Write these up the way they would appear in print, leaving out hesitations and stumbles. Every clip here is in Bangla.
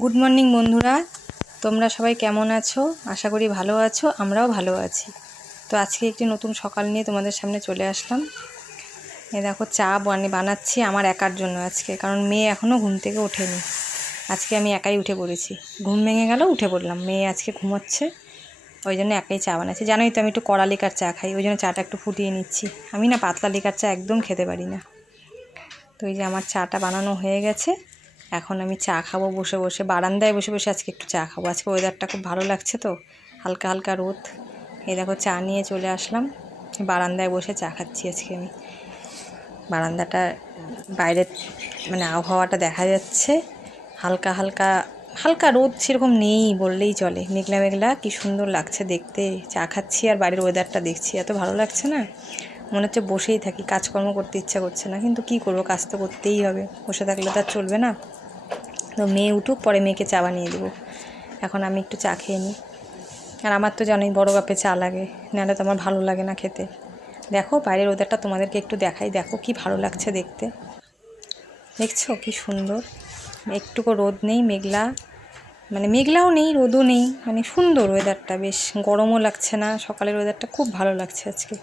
গুড মর্নিং বন্ধুরা, তোমরা সবাই কেমন আছো? আশা করি ভালো আছো, আমরাও ভালো আছি। তো আজকে একটি নতুন সকাল নিয়ে তোমাদের সামনে চলে আসলাম। এই দেখো চা বানাচ্ছি আমার একার জন্য আজকে, কারণ মেয়ে এখনও ঘুম থেকে ওঠেনি। আজকে আমি একাই উঠে পড়েছি, ঘুম ভেঙে গেল উঠে পড়লাম। মেয়ে আজকে ঘুমোচ্ছে, ওই জন্য একাই চা বানাচ্ছি। জানোই তো আমি একটু কড়া লিকার চা খাই, ওই জন্য চাটা একটু ফুটিয়ে নিচ্ছি। আমি না পাতলা লিকার চা একদম খেতে পারি না। তো এই যে আমার চাটা বানানো হয়ে গেছে, এখন আমি চা খাবো বসে বসে, বারান্দায় বসে বসে আজকে একটু চা খাবো। আজকে ওয়েদারটা খুব ভালো লাগছে, তো হালকা হালকা রোদ। এই দেখো চা নিয়ে চলে আসলাম, বারান্দায় বসে চা খাচ্ছি আজকে আমি। বারান্দাটা বাইরের মানে আবহাওয়াটা দেখা যাচ্ছে, হালকা হালকা হালকা রোদ সেরকম নেই বললেই চলে, মেঘলা মেঘলা, কি সুন্দর লাগছে দেখতে। চা খাচ্ছি আর বাইরের ওয়েদারটা দেখছি, এত ভালো লাগছে না, মনে হচ্ছে বসেই থাকি, কাজকর্ম করতে ইচ্ছা করছে না। কিন্তু কি করবো, কাজ তো করতেই হবে, বসে থাকলে তো আর চলবে না। তো মেয়ে উঠুক, পরে মেয়েকে চা বানিয়ে দেবো। এখন আমি একটু চা খেয়ে নিই। আর আমার তো জানোই বড় কাপে চা লাগে, নাহলে তো আমার ভালো লাগে না খেতে। দেখো বাইরের ওয়েদারটা তোমাদেরকে একটু দেখাই, দেখো কি ভালো লাগছে দেখতে। দেখছো কি সুন্দর, একটুকু রোদ নেই, মেঘলা, মানে মেঘলাও নেই রোদও নেই, মানে সুন্দর ওয়েদারটা, বেশ গরমও লাগছে না। সকালের ওয়েদারটা খুব ভালো লাগছে আজকে।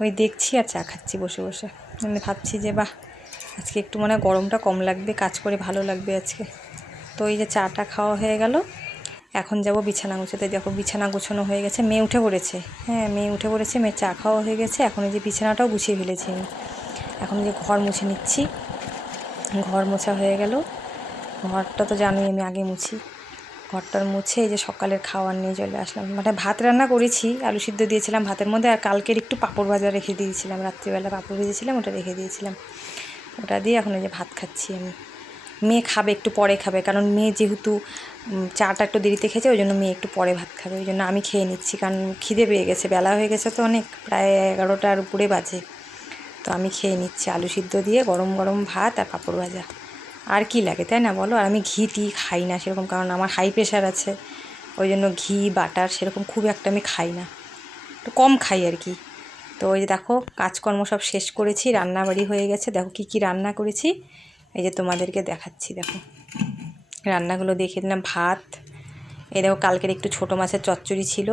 ওই দেখছি আর চা খাচ্ছি বসে বসে। আমি ভাবছি যে বাহ, আজকে একটু মনে হয় গরমটা কম লাগবে, কাজ করে ভালো লাগবে আজকে। তো এই যে চাটা খাওয়া হয়ে গেল, এখন যাব বিছানা গুছোতে। দেখো বিছানা গুছানো হয়ে গেছে, মেয়ে উঠে পড়েছে। হ্যাঁ, মেয়ে উঠে পড়েছে, মেয়ের চা খাওয়া হয়ে গেছে। এখন এই যে বিছানাটাও গুছিয়ে ফেলেছি আমি। এখন যে ঘর মুছে নিচ্ছি, ঘর মোছা হয়ে গেল। ঘরটা তো জানোই আমি আগে মুছি। ঘরটার মুছে এই যে সকালের খাবার নিয়ে চলে আসলাম। মানে ভাত রান্না করেছি, আলু সিদ্ধ দিয়েছিলাম ভাতের মধ্যে, আর কালকের একটু পাঁপড় ভাজা রেখে দিয়েছিলাম, রাত্রিবেলা পাঁপড় ভেজেছিলাম, ওটা রেখে দিয়েছিলাম। ওটা দিয়ে এখন এই যে ভাত খাচ্ছি আমি। মেয়ে খাবে একটু পরে খাবে, কারণ মেয়ে যেহেতু চাটা একটু দেরিতে খেয়েছে, ওই জন্য মেয়ে একটু পরে ভাত খাবে, ওই জন্য আমি খেয়ে নিচ্ছি, কারণ খিদে পেয়ে গেছে, বেলা হয়ে গেছে তো অনেক, প্রায় 11টার উপরে বাজে। তো আমি খেয়ে নিচ্ছি আলু সিদ্ধ দিয়ে গরম গরম ভাত আর পাঁপড় ভাজা। আর কি লাগে, তাই না বলো? আর আমি ঘি টি খাই না সেরকম, কারণ আমার হাই প্রেশার আছে, ওই জন্য ঘি বাটার সেরকম খুব একটা আমি খাই না, একটু কম খাই আর কি। তো ওই যে দেখো কাজকর্ম সব শেষ করেছি, রান্নাবাড়ি হয়ে গেছে। দেখো কি কি রান্না করেছি, এই যে তোমাদেরকে দেখাচ্ছি। দেখো রান্নাগুলো দেখে দিলাম। ভাত, এই দেখো কালকের একটু ছোটো মাছের চচ্চড়ি ছিল,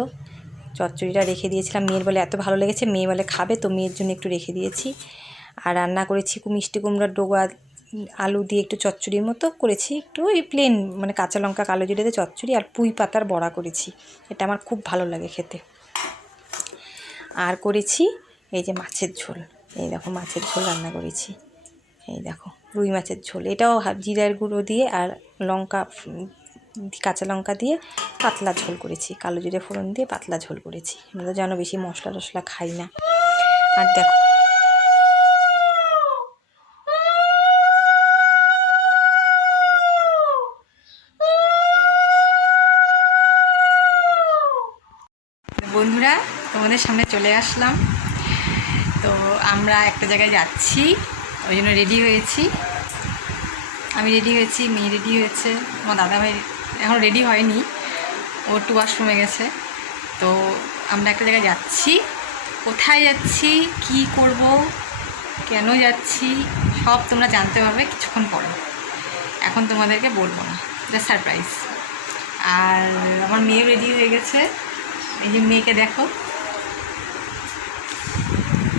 চচ্চড়িটা রেখে দিয়েছিলাম। মেয়ের বলে এত ভালো লেগেছে, মেয়ে বলে খাবে, তো মেয়ের জন্য একটু রেখে দিয়েছি। আর রান্না করেছি মিষ্টি কুমড়ার ডোগা আলু দিয়ে একটু চচ্চড়ির মতো করেছি, একটু ওই প্লেন মানে কাঁচা লঙ্কা কালো জিরে দিয়ে চচ্চড়ি, আর পুঁই পাতার বড়া করেছি, এটা আমার খুব ভালো লাগে খেতে। আর করেছি এই যে মাছের ঝোল, এই দেখো মাছের ঝোল রান্না করেছি, এই দেখো রুই মাছের ঝোল, এটাও জিরার গুঁড়ো দিয়ে আর লঙ্কা কাঁচা লঙ্কা দিয়ে পাতলা ঝোল করেছি, কালো জিরে ফোড়ন দিয়ে পাতলা ঝোল করেছি। আমরা তো জানো বেশি মশলা টশলা খাই না। আর দেখো বন্ধুরা, তোমাদের সামনে চলে আসলাম। তো আমরা একটা জায়গায় যাচ্ছি, ওই জন্য রেডি হয়েছি। আমি রেডি হয়েছি, মেয়ে রেডি হয়েছে, আমার দাদাভাই এখন রেডি হয়নি, ও একটু ওয়াশরুমে গেছে। তো আমরা একটা জায়গায় যাচ্ছি, কোথায় যাচ্ছি, কি করব, কেন যাচ্ছি, সব তোমরা জানতে পারবে কিছুক্ষণ পরে। এখন তোমাদেরকে বলবো না, জাস্ট সারপ্রাইজ। আর আমার মেয়ে রেডি হয়ে গেছে, এই যে মেয়েকে দেখো,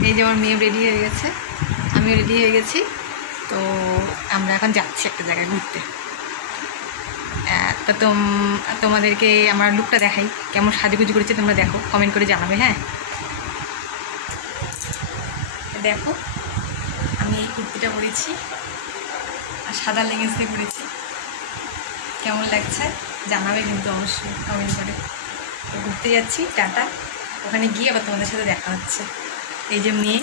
এই যে আমার মেয়ে রেডি হয়ে গেছে, আমিও রেডি হয়ে গেছি। তো আমরা এখন যাচ্ছি একটা জায়গায় ঘুরতে। তা তোমাদেরকে আমার লুকটা দেখাই, কেমন সাজুগুজু করেছে তোমরা দেখো, কমেন্ট করে জানাবে। হ্যাঁ দেখো, আমি এই কুর্তিটা পরেছি আর সাদা লেগিংস দিয়ে পরেছি, কেমন লাগছে জানাবে কিন্তু অবশ্যই কমেন্ট করে। তো ঘুরতে যাচ্ছি, টাটা, ওখানে গিয়ে আবার তোমাদের সাথে দেখা হচ্ছে। এই যে মেয়ে,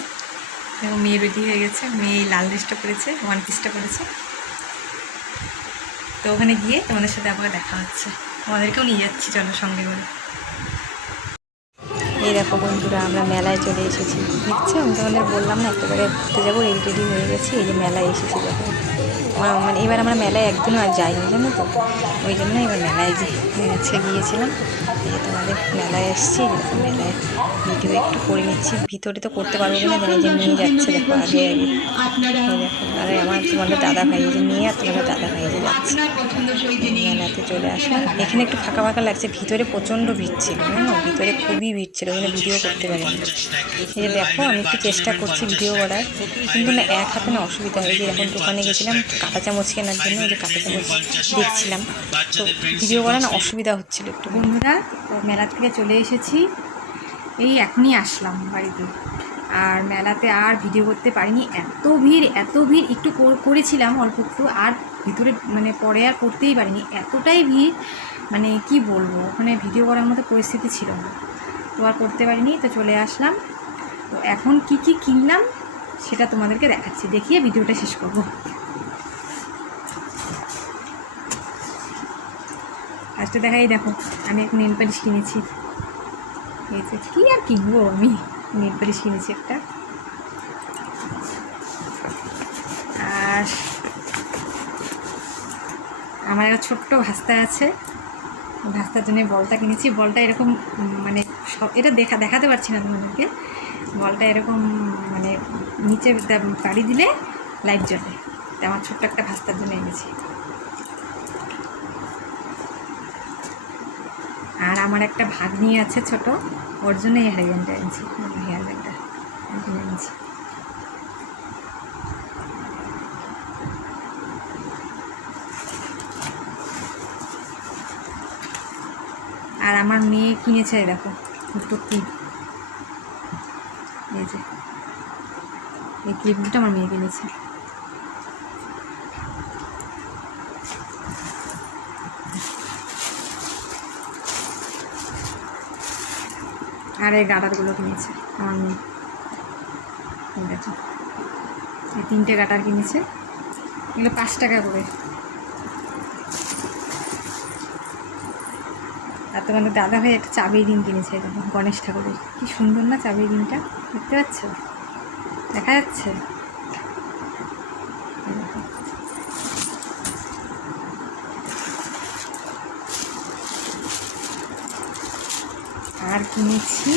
দেখো মেয়ে রেডি হয়ে গেছে, মেয়ে লাল ড্রেসটা পরেছে, ওয়ান পিসটা পরেছে। তো ওখানে গিয়ে তোমাদের সাথে আবার দেখা হচ্ছে, আমাদেরকেও নিয়ে যাচ্ছি চলো সঙ্গে করে। এই দেখো বন্ধুরা, আমরা মেলায় চলে এসেছি, দেখছি আমি তোমাদের বললাম না একটা জায়গায় ঘুরতে যাবো, রেডি রেডি হয়ে গেছি, এই যে মেলায় এসেছি। দেখো মানে এবার আমরা মেলায় একদিনও আর যাইনি জানো তো, ওই জন্য এবার মেলায় আজকে গিয়েছিলাম। এই যে তোমাদের মেলায় এসেছি, মেলায় ভিডিও একটু করে নিচ্ছি। ভিতরে তো করতে পারবো না, যে নিয়ে যাচ্ছে দেখো আগে আগে, দেখো আর আমার তোমাদের দাদা ভাই যে নিয়ে, আর তোমাদের দাদা ভাই যে যাচ্ছে। মেলাতে চলে আসলাম, এখানে একটু ফাঁকা ফাঁকা লাগছে, ভিতরে প্রচণ্ড ভিড় ছিল, জানো ভিতরে খুবই ভিড় ছিল, ওখানে ভিডিও করতে পারিনি। এই যে দেখো আমি একটু চেষ্টা করছি ভিডিও করার, কিন্তু না এক হাতে না অসুবিধা হয়। যে এখন দোকানে গেছিলাম কাঁটা চামচ কেনার জন্য, ওই যে কাঁটা চামচ দেখছিলাম, তো ভিডিও করা না অসুবিধা হচ্ছিল একটু। বন্ধুরা মেলা থেকে চলে এসেছি, এই এখনই আসলাম বাড়িতে, আর মেলাতে আর ভিডিও করতে পারিনি, এত ভিড় একটু করেছিলাম অল্প একটু, আর ভিতরে মানে পরে আর করতেই পারিনি, এতটাই ভিড় মানে কি বলবো, ওখানে ভিডিও করার মতো পরিস্থিতি ছিল না, তো আর করতে পারিনি। তো চলে আসলাম, তো এখন কি কি কিনলাম সেটা তোমাদেরকে দেখাচ্ছি, দেখিয়ে ভিডিওটা শেষ করব। ফার্স্টে দেখাই, দেখো আমি এক নেল পালিশ কিনেছি, এই যে কী আর কিনবো, আমি নেল পালিশ কিনেছি একটা, আর আমার একটা ছোট্ট ভাস্তা আছে, ভাস্তার জন্য বলটা কিনেছি। বলটা এরকম মানে সব এটা দেখাতে পারছি না তোমাদেরকে, বলটা এরকম মানে নিচে বাড়ি দিলে লাইট জ্বলে, তো আমার ছোট্ট একটা ভাস্তার জন্য এনেছি। আর আমার একটা ভাগ্নি আছে ছোট, ওর জন্য এই হেয়ার ব্যান্ডটা এনেছি, হেয়ার ব্যান্ডটা এনেছি। আর আমার মেয়ে কিনেছে দেখো দুটো ক্লিপ, এই যে এই ক্লিপটা আমার মেয়ে কিনেছে। আর এই গাটারগুলো কিনেছে আমার মেয়ে, দেখো এই 3টে গাটার কিনেছে, এগুলো 5 টাকা করে। আর তোমাদের দাদা ভাই একটা চাবির রিং কিনেছে, দেখো গণেশ ঠাকুরের, কি সুন্দর না চাবির রিংটা, দেখতে পাচ্ছ, দেখা যাচ্ছে। আর কিনেছি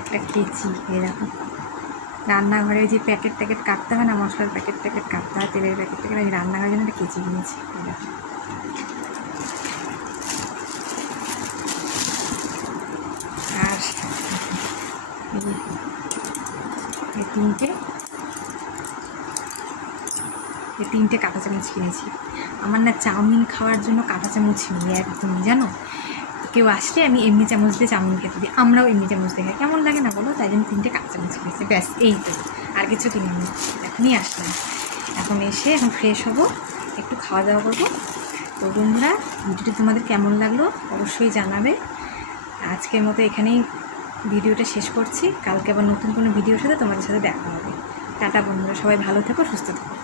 একটা কেচি, এরকম রান্নাঘরে যে প্যাকেট কাটতে হয় না, মশলার প্যাকেট কাটতে হয়, তেলের প্যাকেট আমি রান্নাঘরের জন্য একটা কেচি কিনেছি, এরকম। আর এই 3টে কাঁটা চামচ কিনেছি। আমার না চাউমিন খাওয়ার জন্য কাঁটা চামচ নিয়ে একদমই, জানো কেউ আসলে আমি এমনি চামচ দিয়ে চাউমিন খেতে দিই, আমরাও এমনি চামচ দিয়ে খাই, কেমন লাগে না বলো, তাই জন্য 3টে কাঁচা চামচ কিনেছি, ব্যাস এই তো, আর কিছু কিনিনি। এখনই আসলাম, এখন এসে এখন ফ্রেশ হবো, একটু খাওয়া দাওয়া করবো। তো বন্ধুরা ভিডিওটি তোমাদের কেমন লাগলো অবশ্যই জানাবে। আজকের মতো এখানেই ভিডিওটা শেষ করছি, কালকে আবার নতুন কোনো ভিডিওর সাথে তোমাদের সাথে দেখা হবে। টাটা বন্ধুরা, সবাই ভালো থেকো, সুস্থ থেকো।